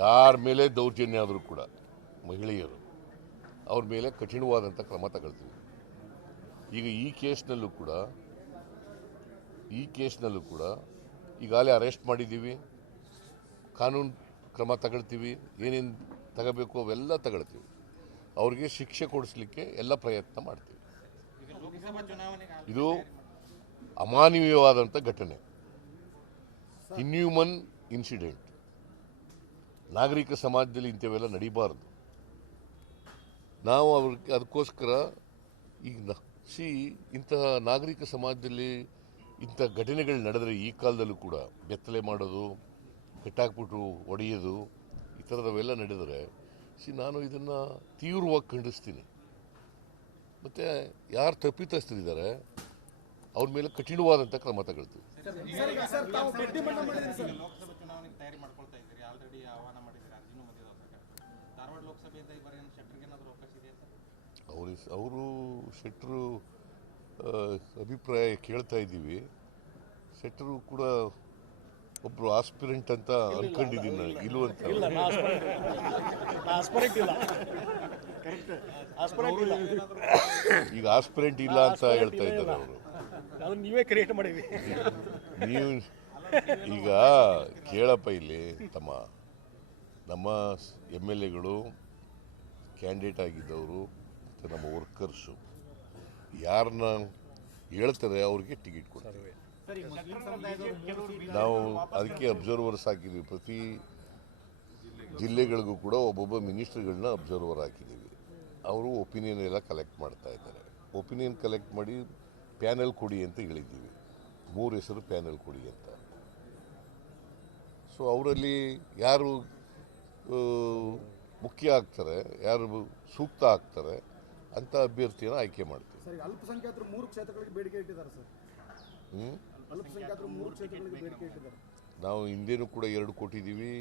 ಯಾರ ಮೇಲೆ ದೌರ್ಜನ್ಯ ಆದರೂ ಕೂಡ ಮಹಿಳೆಯರು ಅವ್ರ ಮೇಲೆ ಕಠಿಣವಾದಂಥ ಕ್ರಮ ತಗೊಳ್ತೀವಿ. ಈಗ ಈ ಕೇಸ್ನಲ್ಲೂ ಕೂಡ ಈಗಾಗಲೇ ಅರೆಸ್ಟ್ ಮಾಡಿದ್ದೀವಿ, ಕಾನೂನು ಕ್ರಮ ತಗೊಳ್ತೀವಿ, ಏನೇನು ತಗೋಬೇಕು ಅವೆಲ್ಲ ತಗೊಳ್ತೀವಿ. ಅವ್ರಿಗೆ ಶಿಕ್ಷೆ ಕೊಡಿಸ್ಲಿಕ್ಕೆ ಎಲ್ಲ ಪ್ರಯತ್ನ ಮಾಡ್ತೀವಿ. ಇದು ಅಮಾನವೀಯವಾದಂಥ ಘಟನೆ, ಇನ್ಹ್ಯೂಮನ್ ಇನ್ಸಿಡೆಂಟ್. ನಾಗರಿಕ ಸಮಾಜದಲ್ಲಿ ಇಂಥವೆಲ್ಲ ನಡೀಬಾರ್ದು. ನಾವು ಅದಕ್ಕೋಸ್ಕರ ಈಗ ಇಂತಹ ನಾಗರಿಕ ಸಮಾಜದಲ್ಲಿ ಇಂಥ ಘಟನೆಗಳು ನಡೆದರೆ ಈ ಕಾಲದಲ್ಲೂ ಕೂಡ ಬೆತ್ತಲೆ ಮಾಡೋದು, ಕಟ್ಟಾಕ್ಬಿಟ್ಟು ಹೊಡೆಯೋದು, ಈ ಥರದವೆಲ್ಲ ನಡೆದರೆ ನಾನು ಇದನ್ನು ತೀವ್ರವಾಗಿ ಖಂಡಿಸ್ತೀನಿ. ಮತ್ತು ಯಾರು ತಪ್ಪಿತಸ್ಥರಿದ್ದಾರೆ ಅವ್ರ ಮೇಲೆ ಕಠಿಣವಾದಂಥ ಕ್ರಮ ತಗೊಳ್ತೀವಿ. ಅವರು ಶೆಟ್ಟರು ಅಭಿಪ್ರಾಯ ಕೇಳ್ತಾ ಇದ್ದೀವಿ. ಶೆಟ್ಟರು ಕೂಡ ಒಬ್ರು ಆಸ್ಪಿರೆಂಟ್ ಅಂತ ಅನ್ಕೊಂಡಿದ್ದೀನಿ ನಾನು, ಇಲ್ಲವಂತ. ಈಗ ಆಸ್ಪಿರೆಂಟ್ ಇಲ್ಲ ಅಂತ ಹೇಳ್ತಾ ಇದ್ದಾರೆ ಅವರು. ನೀವೇ ಕ್ರಿಯೇಟ್ ಮಾಡಿದ್ವಿ. ನೀವು ಈಗ ಕೇಳಪ್ಪ ಇಲ್ಲಿ ತಮ್ಮ, ನಮ್ಮ MLAಗಳು ಕ್ಯಾಂಡಿಡೇಟ್ ಆಗಿದ್ದವರು ಮತ್ತು ನಮ್ಮ ವರ್ಕರ್ಸು ಯಾರನ್ನ ಹೇಳ್ತಾರೆ ಅವ್ರಿಗೆ ಟಿಕೆಟ್ ಕೊಡ್ತೀವಿ. ನಾವು ಅದಕ್ಕೆ ಅಬ್ಸರ್ವರ್ಸ್ ಹಾಕಿದ್ದೀವಿ. ಪ್ರತಿ ಜಿಲ್ಲೆಗಳಿಗೂ ಕೂಡ ಒಬ್ಬೊಬ್ಬ ಮಿನಿಸ್ಟ್ರಿಗಳನ್ನ ಅಬ್ಸರ್ವರ್ ಹಾಕಿದ್ದೀವಿ. ಅವರು ಒಪಿನಿಯನ್ ಎಲ್ಲ ಕಲೆಕ್ಟ್ ಮಾಡ್ತಾ ಇದ್ದಾರೆ. ಒಪಿನಿಯನ್ ಕಲೆಕ್ಟ್ ಮಾಡಿ ಪ್ಯಾನೆಲ್ ಕೊಡಿ ಅಂತ ಹೇಳಿದ್ದೀವಿ. 3 ಹೆಸರು ಪ್ಯಾನೆಲ್ ಕೊಡಿ ಅಂತ. ಸೊ ಅವರಲ್ಲಿ ಯಾರು ಮುಖ್ಯ ಆಗ್ತಾರೆ, ಯಾರು ಸೂಕ್ತ ಆಗ್ತಾರೆ ಅಂತ ಅಭ್ಯರ್ಥಿಯನ್ನು ಆಯ್ಕೆ ಮಾಡ್ತೀವಿ. ಅಲ್ಪಸಂಖ್ಯಾತರು 3 ಕ್ಷೇತ್ರಗಳಿಗೆ ಬೇಡಿಕೆ ಇಟ್ಟಿದ್ದಾರೆ ಸರ್. ಅಲ್ಪಸಂಖ್ಯಾತರು 3 ಕ್ಷೇತ್ರಗಳಿಗೆ ಬೇಡಿಕೆ ಇಟ್ಟಿದ್ದಾರೆ. ನಾವು ಹಿಂದೇನೂ ಕೂಡ 2 ಕೊಟ್ಟಿದ್ದೀವಿ,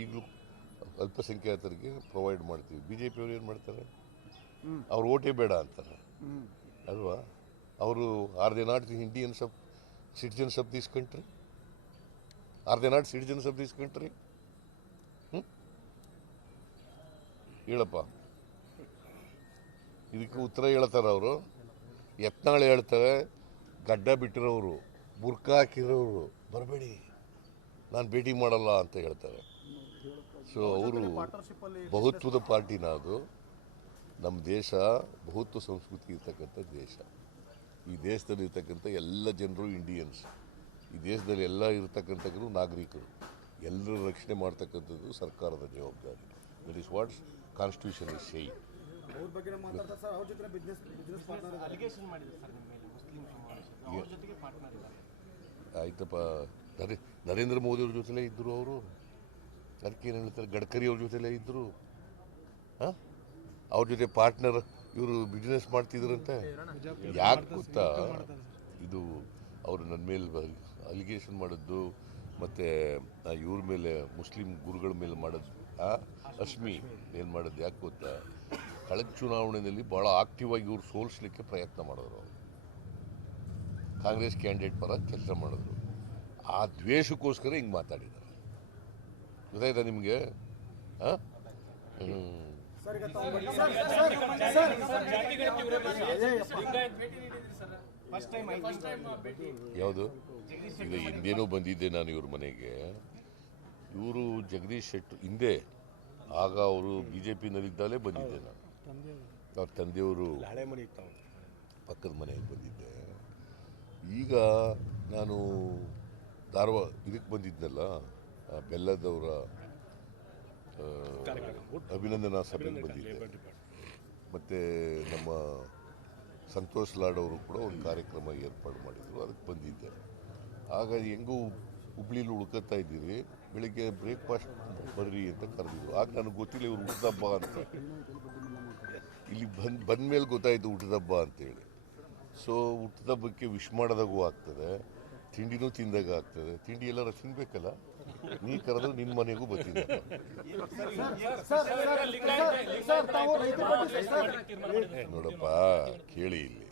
ಈಗಲೂ ಅಲ್ಪಸಂಖ್ಯಾತರಿಗೆ ಪ್ರೊವೈಡ್ ಮಾಡ್ತೀವಿ. BJP ಅವರು ಏನು ಮಾಡ್ತಾರೆ, ಅವ್ರು ಓಟೇ ಬೇಡ ಅಂತಾರೆ ಅಲ್ವಾ? ಅವರು are they not Indians of citizens of this country? Are they not citizens of this country? ಹೇಳಪ್ಪ, ಇದಕ್ಕೆ ಉತ್ತರ ಹೇಳ್ತಾರೆ ಅವರು. ಯತ್ನಾಳ್ ಹೇಳ್ತಾರೆ, ಗಡ್ಡ ಬಿಟ್ಟಿರೋರು, ಬುರ್ಕಾ ಹಾಕಿರೋರು ಬರಬೇಡಿ, ನಾನು ಭೇಟಿ ಮಾಡಲ್ಲ ಅಂತ ಹೇಳ್ತಾರೆ. ಸೊ ಅವರು ಬಹುತ್ವದ ಪಾರ್ಟಿನ, ಅದು ನಮ್ಮ ದೇಶ ಬಹುತ್ವ ಸಂಸ್ಕೃತಿ ಇರ್ತಕ್ಕಂಥ ದೇಶ. ಈ ದೇಶದಲ್ಲಿ ಇರ್ತಕ್ಕಂಥ ಎಲ್ಲ ಜನರು ಇಂಡಿಯನ್ಸ್, ಈ ದೇಶದಲ್ಲಿ ಎಲ್ಲ ಇರ್ತಕ್ಕಂಥವ್ರು ನಾಗರಿಕರು, ಎಲ್ಲರ ರಕ್ಷಣೆ ಮಾಡ್ತಕ್ಕಂಥದ್ದು ಸರ್ಕಾರದ ಜವಾಬ್ದಾರಿ. That is what constitution is saying. ಆಯ್ತಪ್ಪ, ನರೇಂದ್ರ ಮೋದಿ ಅವ್ರ ಜೊತೆಲೇ ಇದ್ದರು ಅವರು. ಅದಕ್ಕೇನು ಹೇಳ್ತಾರೆ, ಗಡ್ಕರಿ ಅವ್ರ ಜೊತೆಲೇ ಇದ್ದರು. ಅವ್ರ ಜೊತೆ ಪಾರ್ಟ್ನರ್ ಇವರು ಬಿಸ್ನೆಸ್ ಮಾಡ್ತಿದ್ರಂತೆ. ಯಾಕೆ ಗೊತ್ತಾ, ಇದು ಅವರು ನನ್ನ ಮೇಲೆ ಅಲಿಗೇಷನ್ ಮಾಡಿದ್ದು, ಮತ್ತು ಇವ್ರ ಮೇಲೆ ಮುಸ್ಲಿಂ ಗುರುಗಳ ಮೇಲೆ ಮಾಡೋದು, ಅಶ್ಮಿ ಏನು ಮಾಡೋದು ಯಾಕೆ ಗೊತ್ತಾ, ಕಳೆದ ಚುನಾವಣೆಯಲ್ಲಿ ಭಾಳ ಆಕ್ಟಿವ್ ಆಗಿ ಇವ್ರು ಸೋಲಿಸ್ಲಿಕ್ಕೆ ಪ್ರಯತ್ನ ಮಾಡಿದ್ರು. ಅವರು ಕಾಂಗ್ರೆಸ್ ಕ್ಯಾಂಡಿಡೇಟ್ ಪರ ಕೆಲಸ ಮಾಡಿದ್ರು. ಆ ದ್ವೇಷಕ್ಕೋಸ್ಕರ ಹಿಂಗೆ ಮಾತಾಡಿದ್ದಾರೆ. ಗೊತ್ತಾಯ್ತಾ ನಿಮಗೆ? ಯಾವುದು? ಈಗ ಹಿಂದೇನೂ ಬಂದಿದ್ದೆ ನಾನು ಇವ್ರ ಮನೆಗೆ. ಇವರು ಜಗದೀಶ್ ಶೆಟ್ಟರ್ ಹಿಂದೆ, ಆಗ ಅವರು BJPನಲ್ಲಿದ್ದಾಗಲೇ ಬಂದಿದ್ದೆ ನಾನು. ಅವ್ರ ತಂದೆಯವರು ಪಕ್ಕದ ಮನೆಗೆ ಬಂದಿದ್ದೆ. ಈಗ ನಾನು ಧಾರವಾಡ ಇದಕ್ಕೆ ಬಂದಿದ್ನಲ್ಲ, ಬೆಲ್ಲದವರ ಅಭಿನಂದನಾ ಸಭೆಗೆ ಬಂದಿದ್ದೆ. ಮತ್ತು ನಮ್ಮ ಸಂತೋಷ್ ಲಾಡ್ ಅವರು ಕೂಡ ಒಂದು ಕಾರ್ಯಕ್ರಮ ಏರ್ಪಾಡು ಮಾಡಿದರು, ಅದಕ್ಕೆ ಬಂದಿದ್ದೆ. ಆಗ ಹೆಂಗೂ ಹುಬ್ಳಿಲಿ ಉಳ್ಕೊತಾ ಇದ್ದೀವಿ, ಬೆಳಿಗ್ಗೆ ಬ್ರೇಕ್ಫಾಸ್ಟ್ ಬರ್ರಿ ಅಂತ ಕರೆದಿದ್ರು. ಆಗ ನನಗೆ ಗೊತ್ತಿಲ್ಲ ಇವ್ರು ಹುಟ್ಟಿದಬ್ಬ ಅಂತ. ಇಲ್ಲಿ ಬಂದ ಮೇಲೆ ಗೊತ್ತಾಯಿತು ಹುಟ್ಟಿದಬ್ಬ ಅಂತೇಳಿ. ಸೊ ಹುಟ್ಟಿದಬ್ಬಕ್ಕೆ ವಿಶ್ ಮಾಡೋದಾಗೂ ಆಗ್ತದೆ, ತಿಂಡಿನೂ ತಿಂದಾಗ ಆಗ್ತದೆ. ತಿಂಡಿ ಎಲ್ಲರ ತಿನ್ಬೇಕಲ್ಲ, ನೀ ಕರೆದ್ರೆ ನಿನ್ನ ಮನೆಗೂ ಬರ್ತೀನಿ. ನೋಡಪ್ಪ, ಕೇಳಿ ಇಲ್ಲಿ,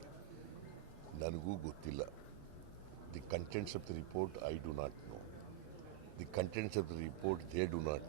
ನನಗೂ ಗೊತ್ತಿಲ್ಲ. The contents of the report I do not know. The contents of the report they do not